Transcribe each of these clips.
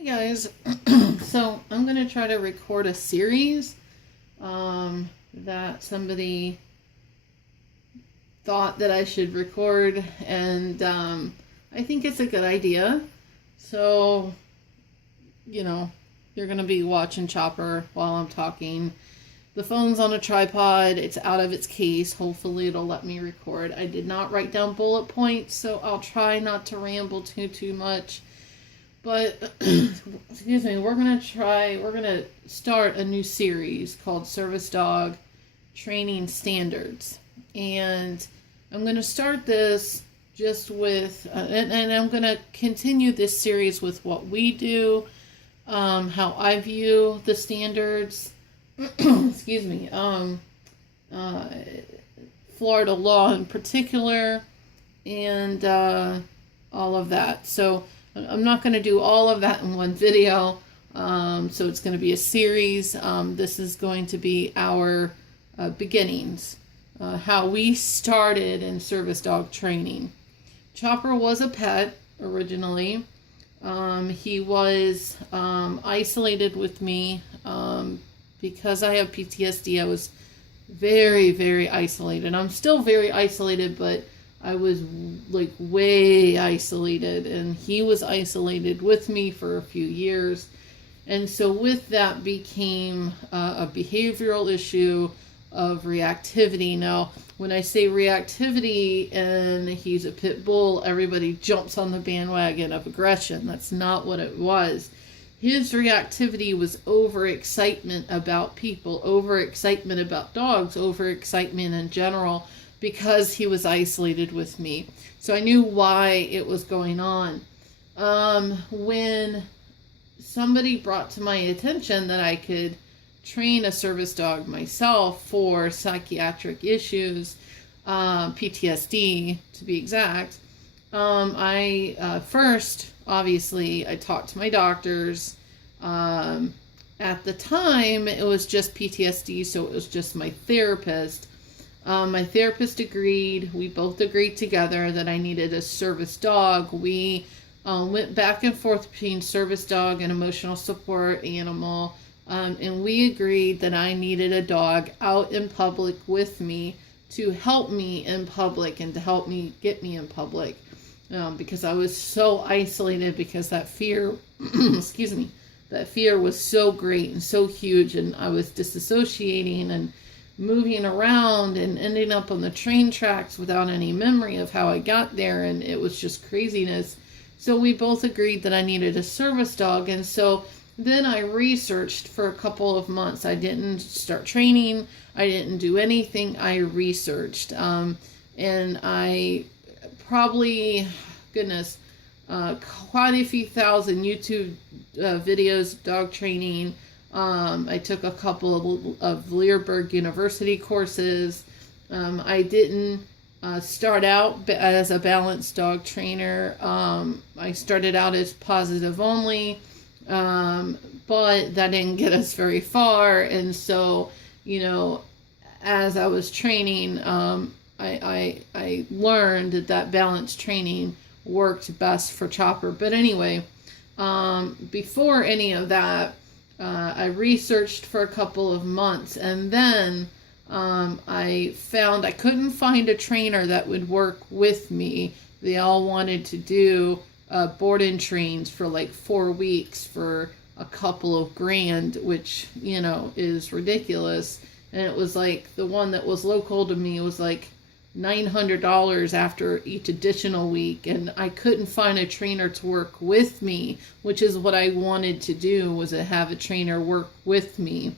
Hi guys, so I'm going to try to record a series that somebody thought that I should record, and I think it's a good idea. So, you're going to be watching Chopper while I'm talking. The phone's on a tripod, it's out of its case. Hopefully it'll let me record. I did not write down bullet points, so I'll try not to ramble too much. But, excuse me, we're going to start a new series called Service Dog Training Standards. And I'm going to start this just with, and I'm going to continue this series with what we do, how I view the standards, excuse me, Florida law in particular, and all of that. So, I'm not going to do all of that in one video, so it's going to be a series. This is going to be our beginnings, how we started in service dog training. Chopper was a pet originally. He was isolated with me because I have PTSD. I was very isolated. I'm still very isolated, but I was like way isolated, and he was isolated with me for a few years. And so with that became a behavioral issue of reactivity. Now, when I say reactivity and he's a pit bull, everybody jumps on the bandwagon of aggression. That's not what it was. His reactivity was overexcitement about people, overexcitement about dogs, overexcitement in general, because he was isolated with me. So I knew why it was going on. When somebody brought to my attention that I could train a service dog myself for psychiatric issues, PTSD to be exact, I first, obviously, I talked to my doctors. At the time, it was just PTSD, so it was just my therapist. My therapist agreed. We both agreed together that I needed a service dog. We went back and forth between service dog and emotional support animal, and we agreed that I needed a dog out in public with me to help me in public and to help me get me in public, because I was so isolated because that fear, excuse me, that fear was so great and so huge, and I was disassociating and moving around and ending up on the train tracks without any memory of how I got there, and it was just craziness. So we both agreed that I needed a service dog, and so then I researched for a couple of months. I didn't start training, I didn't do anything, I researched, and I probably, quite a few thousand YouTube videos of dog training. I took a couple of Learburg University courses. I didn't start out as a balanced dog trainer. I started out as positive only, but that didn't get us very far. And so, as I was training, I learned that balanced training worked best for Chopper. But anyway, before any of that, I researched for a couple of months, and then I found I couldn't find a trainer that would work with me. They all wanted to do board-in trains for like 4 weeks for a couple of grand, which, is ridiculous. And it was like the one that was local to me was like $900 after each additional week, and I couldn't find a trainer to work with me, which is what I wanted to do, was to have a trainer work with me.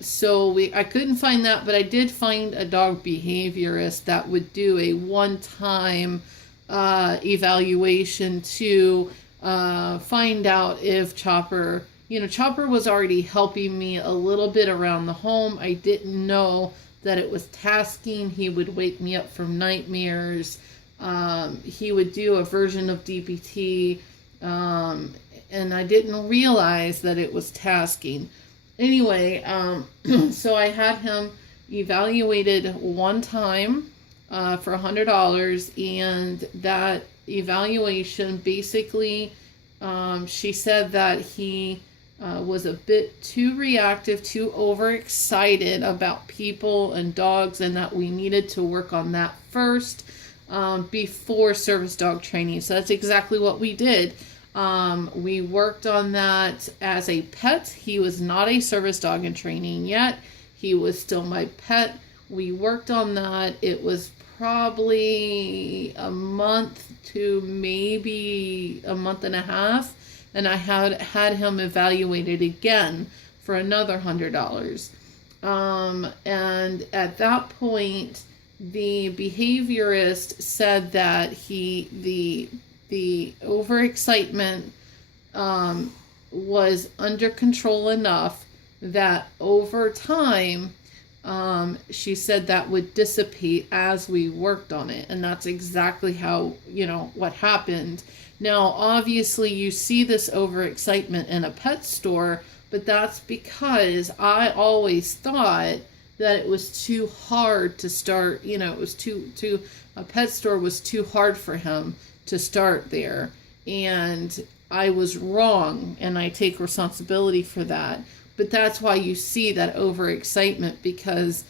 So I couldn't find that, but I did find a dog behaviorist that would do a one-time evaluation to find out if Chopper was already helping me a little bit around the home. I didn't know that it was tasking. He would wake me up from nightmares. He would do a version of DBT, and I didn't realize that it was tasking. Anyway, so I had him evaluated one time for $100, and that evaluation basically She said that he was a bit too reactive, too overexcited about people and dogs, and that we needed to work on that first before service dog training. So that's exactly what we did. We worked on that as a pet. He was not a service dog in training yet. He was still my pet. We worked on that. It was probably a month to maybe a month and a half. And I had him evaluated again for another $100. And at that point, the behaviorist said that the overexcitement was under control enough that over time, she said that would dissipate as we worked on it. And that's exactly how, what happened. Now, obviously, you see this overexcitement in a pet store, but that's because I always thought that it was too hard to start, it was a pet store was too hard for him to start there. And I was wrong, and I take responsibility for that. But that's why you see that overexcitement, because,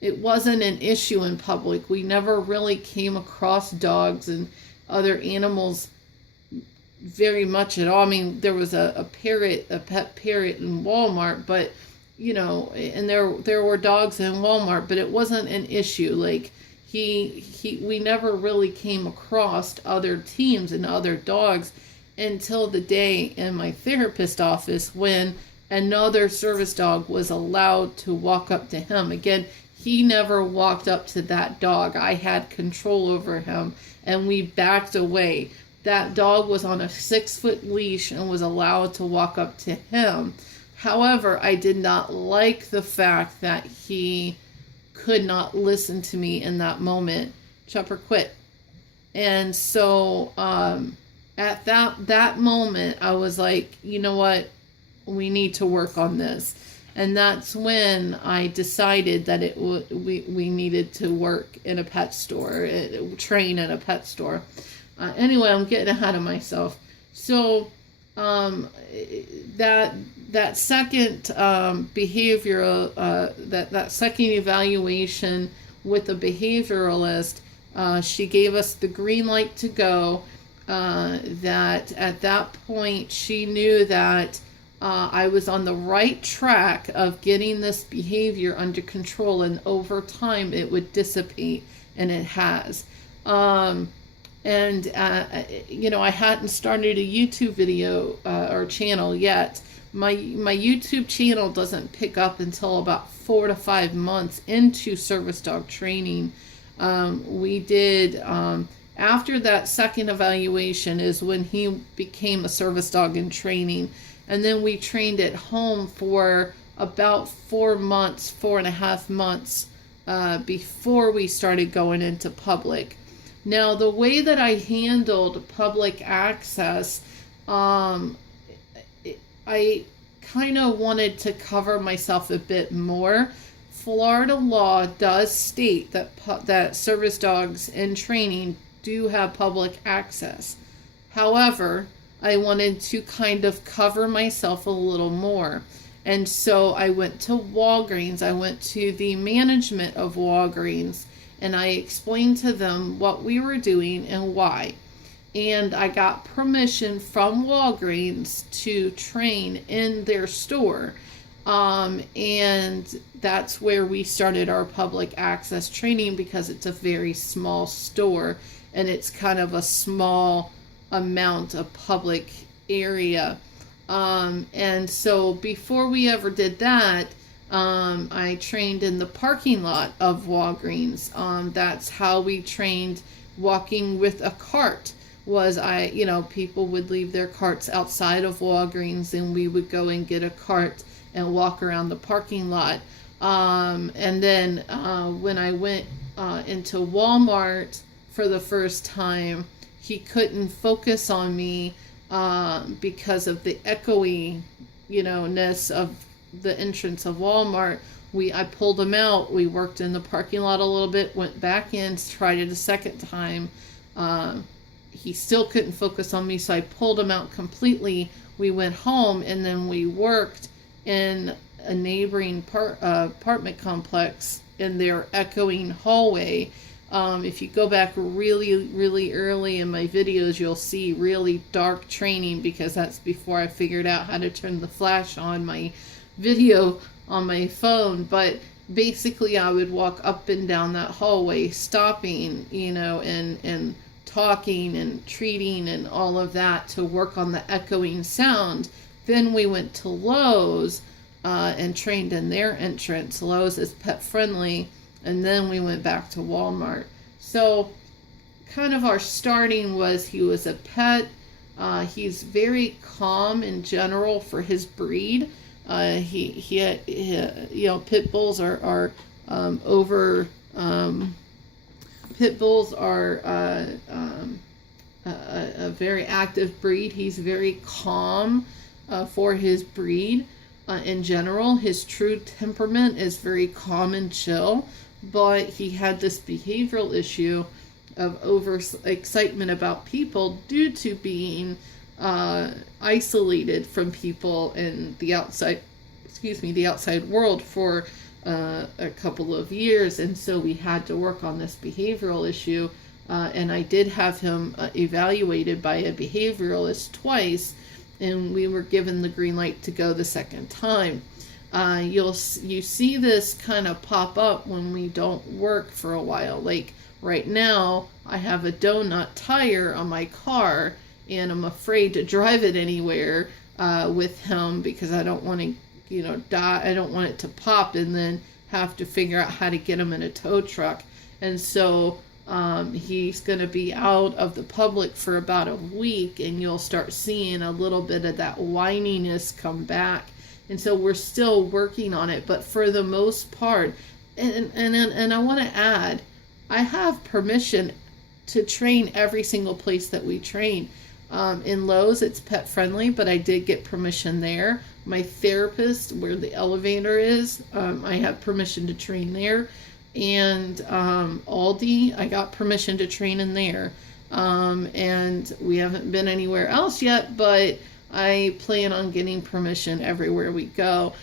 it wasn't an issue in public. We never really came across dogs and other animals very much at all. I mean, there was a pet parrot in Walmart, but, and there were dogs in Walmart, but it wasn't an issue. Like, we never really came across other teams and other dogs until the day in my therapist office when another service dog was allowed to walk up to him. Again, he never walked up to that dog. I had control over him, and we backed away. That dog was on a 6-foot leash and was allowed to walk up to him. However, I did not like the fact that he could not listen to me in that moment. Chop or quit. And so at that moment, I was like, you know what? We need to work on this. And that's when I decided that we needed to work in a pet store, train in a pet store. Anyway, I'm getting ahead of myself. So that second behavioral that second evaluation with the behavioralist, she gave us the green light to go. That at that point she knew that I was on the right track of getting this behavior under control, and over time it would dissipate, and it has. I hadn't started a YouTube video or channel yet. My YouTube channel doesn't pick up until about 4 to 5 months into service dog training. We did after that second evaluation is when he became a service dog in training. And then we trained at home for about 4.5 months before we started going into public. Now, the way that I handled public access, I kind of wanted to cover myself a bit more. Florida law does state that service dogs in training do have public access. However, I wanted to kind of cover myself a little more. And so I went to Walgreens. I went to the management of Walgreens, and I explained to them what we were doing and why. And I got permission from Walgreens to train in their store. And that's where we started our public access training, because it's a very small store and it's kind of a small amount of public area. And so before we ever did that, I trained in the parking lot of Walgreens. That's how we trained walking with a cart. People would leave their carts outside of Walgreens, and we would go and get a cart and walk around the parking lot. And then when I went into Walmart for the first time, he couldn't focus on me because of the echoey-ness of the entrance of Walmart. I pulled him out. We worked in the parking lot a little bit, went back in, tried it a second time. he still couldn't focus on me, so I pulled him out completely. We went home, and then we worked in a neighboring apartment complex in their echoing hallway. If you go back really, really early in my videos, you'll see really dark training, because that's before I figured out how to turn the flash on my video on my phone. But basically, I would walk up and down that hallway, stopping, and talking and treating and all of that to work on the echoing sound. Then we went to Lowe's and trained in their entrance. Lowe's is pet friendly. And then we went back to Walmart. So kind of our starting was, he was a pet. He's very calm in general for his breed. Pit bulls are pit bulls are a very active breed. He's very calm for his breed. In general, his true temperament is very calm and chill, but he had this behavioral issue of overexcitement about people due to being isolated from people in the outside world for a couple of years. And so we had to work on this behavioral issue, and I did have him evaluated by a behavioralist twice, and we were given the green light to go the second time. You see this kind of pop up when we don't work for a while. Like right now, I have a donut tire on my car, and I'm afraid to drive it anywhere with him, because I don't want to, die. I don't want it to pop and then have to figure out how to get him in a tow truck. And so he's going to be out of the public for about a week, and you'll start seeing a little bit of that whininess come back. And so we're still working on it, but for the most part, and I want to add, I have permission to train every single place that we train. In Lowe's, it's pet friendly, but I did get permission there. My therapist, where the elevator is, I have permission to train there. And Aldi, I got permission to train in there. And we haven't been anywhere else yet, but I plan on getting permission everywhere we go.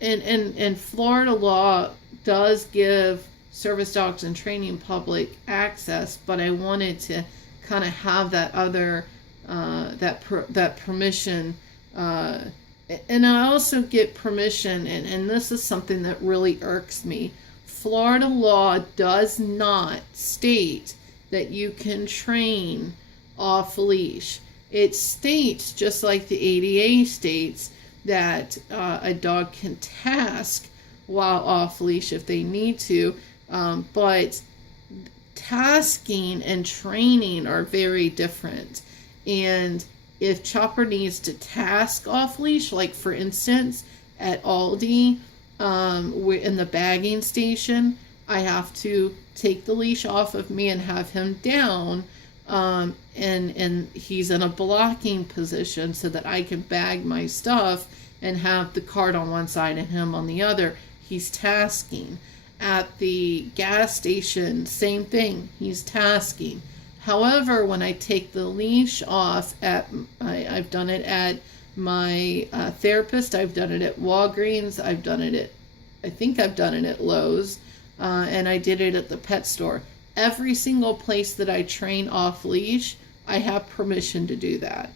And Florida law does give service dogs and training public access, but I wanted to kind of have that other that permission. And I also get permission, and this is something that really irks me. Florida law does not state that you can train off leash. It states, just like the ADA states, that a dog can task while off leash if they need to, but tasking and training are very different. And if Chopper needs to task off leash, like for instance at Aldi, we're in the bagging station, I have to take the leash off of me and have him down, and he's in a blocking position so that I can bag my stuff and have the cart on one side and him on the other. He's tasking. At the gas station, same thing, he's tasking. However, when I take the leash off I've done it at my therapist, I've done it at Walgreens, I think I've done it at Lowe's, and I did it at the pet store. Every single place that I train off leash, I have permission to do that.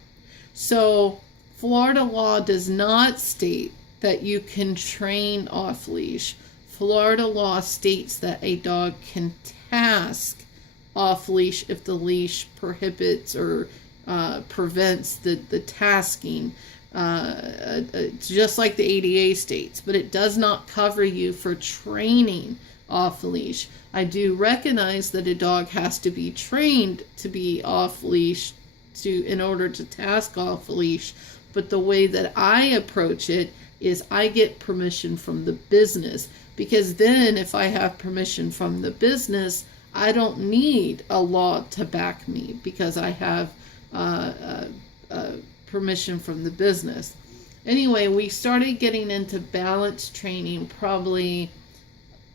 So Florida law does not state that you can train off leash. Florida law states that a dog can task off leash if the leash prohibits or prevents the tasking, just like the ADA states, but it does not cover you for training off leash. I do recognize that a dog has to be trained to be off leash in order to task off leash, but the way that I approach it is I get permission from the business, because then if I have permission from the business, I don't need a law to back me, because I have permission from the business. Anyway, we started getting into balance training probably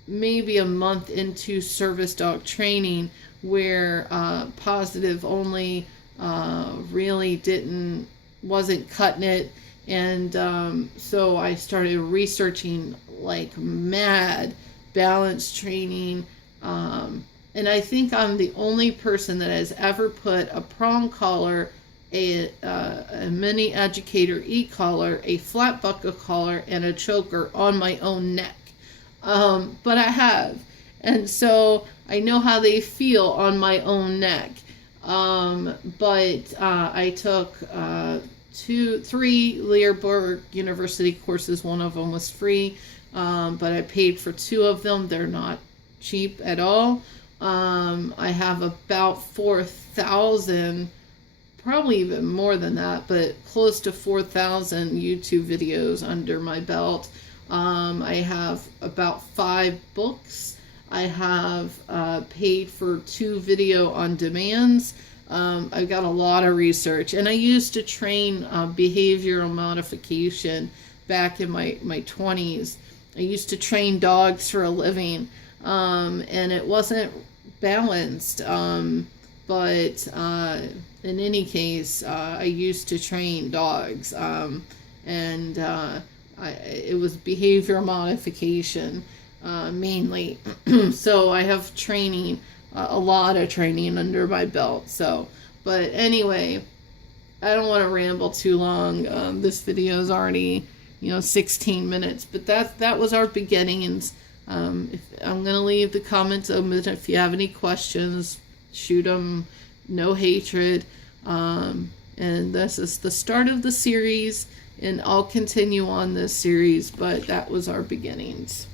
maybe a month into service dog training, where positive only really wasn't cutting it. And so I started researching like mad, balance training. And I think I'm the only person that has ever put a prong collar, a mini educator e-collar, a flat buckle collar, and a choker on my own neck. But I have. And so I know how they feel on my own neck. But I took 3 Leerburg University courses. One of them was free, but I paid for 2 of them. They're not cheap at all. I have about 4,000, probably even more than that, but close to 4,000 YouTube videos under my belt. I have about 5 books. I have paid for 2 video on demands. I've got a lot of research, and I used to train behavioral modification back in my 20s. I used to train dogs for a living, and it wasn't balanced. But in any case, I used to train dogs, and it was behavior modification mainly. So I have training, a lot of training under my belt. So, but anyway, I don't want to ramble too long. This video is already, 16 minutes, but that was our beginnings. I'm going to leave the comments open. If you have any questions, shoot them. No hatred. And this is the start of the series, and I'll continue on this series, but that was our beginnings.